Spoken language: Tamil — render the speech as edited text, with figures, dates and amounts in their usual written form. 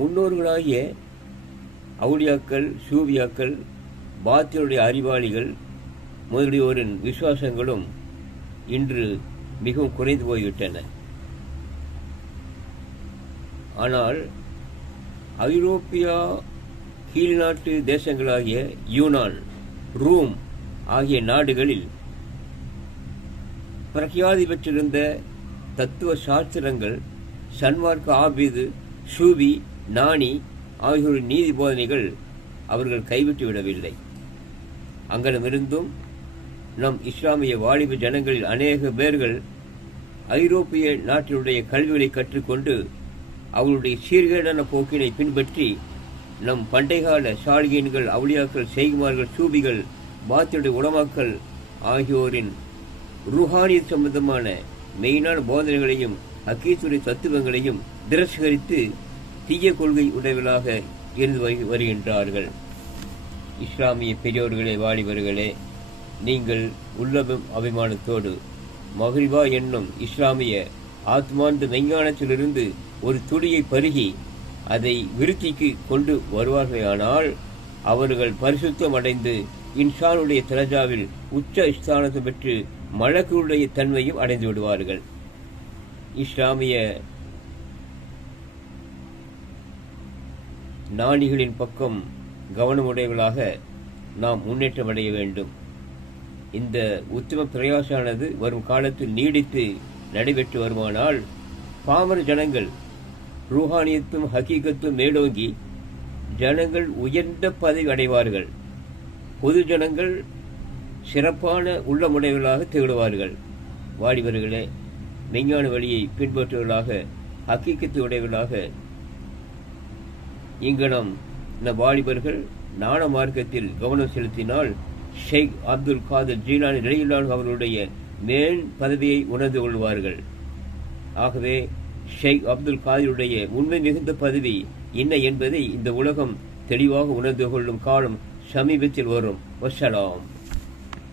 முன்னோர்களாகிய அவுலியாக்கள், சூபியாக்கள், பாத்தினுடைய அறிவாளிகள் முதலியோரின் விசுவாசங்களும் இன்று மிகவும் குறைந்து போய்விட்டன. ஆனால் ஐரோப்பியா கீழ்நாட்டு தேசங்களாகிய யூனான், ரோம் ஆகிய நாடுகளில் பிரகியாதி பெற்றிருந்த தத்துவ சாஸ்திரங்கள், சன்மார்க்க ஆபீது, சூபி, நாணி ஆகியோரின் நீதி போதனைகள் அவர்கள் கைவிட்டு விடவில்லை. அங்கனமிருந்தும் நம் இஸ்லாமிய வாலிப ஜனங்களில் அநேக பேர்கள் ஐரோப்பிய நாட்டினுடைய கல்விகளை கற்றுக்கொண்டு அவர்களுடைய சீர்கேடான போக்கினை பின்பற்றி நம் பண்டைகால சாலிகீன்கள், அவுலியாக்கள், செய்குமார்கள், சூபிகள், பாத்தியுடைய உலமாக்கள் ஆகியோரின் ரூஹானியத் சம்பந்தமான மெயினான போதனைகளையும் அக்கீத்துடைய தத்துவங்களையும் திரஸ்கரித்து தீய கொள்கை உடையவர்களாக இருந்து வருகின்றார்கள். இஸ்லாமிய பெரியோர்களே, வாலிபர்களே, நீங்கள் உள்ளபம் அபிமானத்தோடு மஹ்ரிபா என்னும் இஸ்லாமிய ஆத்மார்ந்த மெஞ்ஞானத்திலிருந்து ஒரு துளியை பருகி அதை விருத்திக்கு கொண்டு வருவார்களானால் அவர்கள் பரிசுத்தம் அடைந்து இன்சானுடைய தரஜாவில் உச்ச ஸ்தானத்தை பெற்று மலக்குடைய தன்மையும் அடைந்து விடுவார்கள். இஸ்லாமிய நாணிகளின் பக்கம் கவனமுடையவர்களாக நாம் முன்னேற்றம் அடைய வேண்டும். இந்த உத்தம பிரயாசானது வரும் காலத்தில் நீடித்து நடைபெற்று வருமானால் பாமர ஜனங்கள் ரூஹானியத்தும் ஹகீகத்தும் மேலோங்கி ஜனங்கள் உயர்ந்த பதவி அடைவார்கள். பொது ஜனங்கள் சிறப்பான உள்ளமுடையவர்களாக திகழ்வார்கள். வாலிபர்களே, மெஞ்ஞான வழியை பின்பற்றுவர்களாக, ஹக்கீக்கத்து உடையவர்களாக இங்கனம் வாலிபர்கள் நாண மார்க்கத்தில் கவனம் செலுத்தினால் ஷேக் அப்துல் காதர் ஜீலானி ரலியல்லாஹு அவர்களுடைய மேல் பதவியை உணர்ந்து கொள்வார்கள். ஆகவே ஷேக் அப்துல் காதருடைய உண்மை மிகுந்த பதவி என்ன என்பதை இந்த உலகம் தெளிவாக உணர்ந்து கொள்ளும் காலம் சமீபத்தில் வரும். வஸ்ஸலாம்.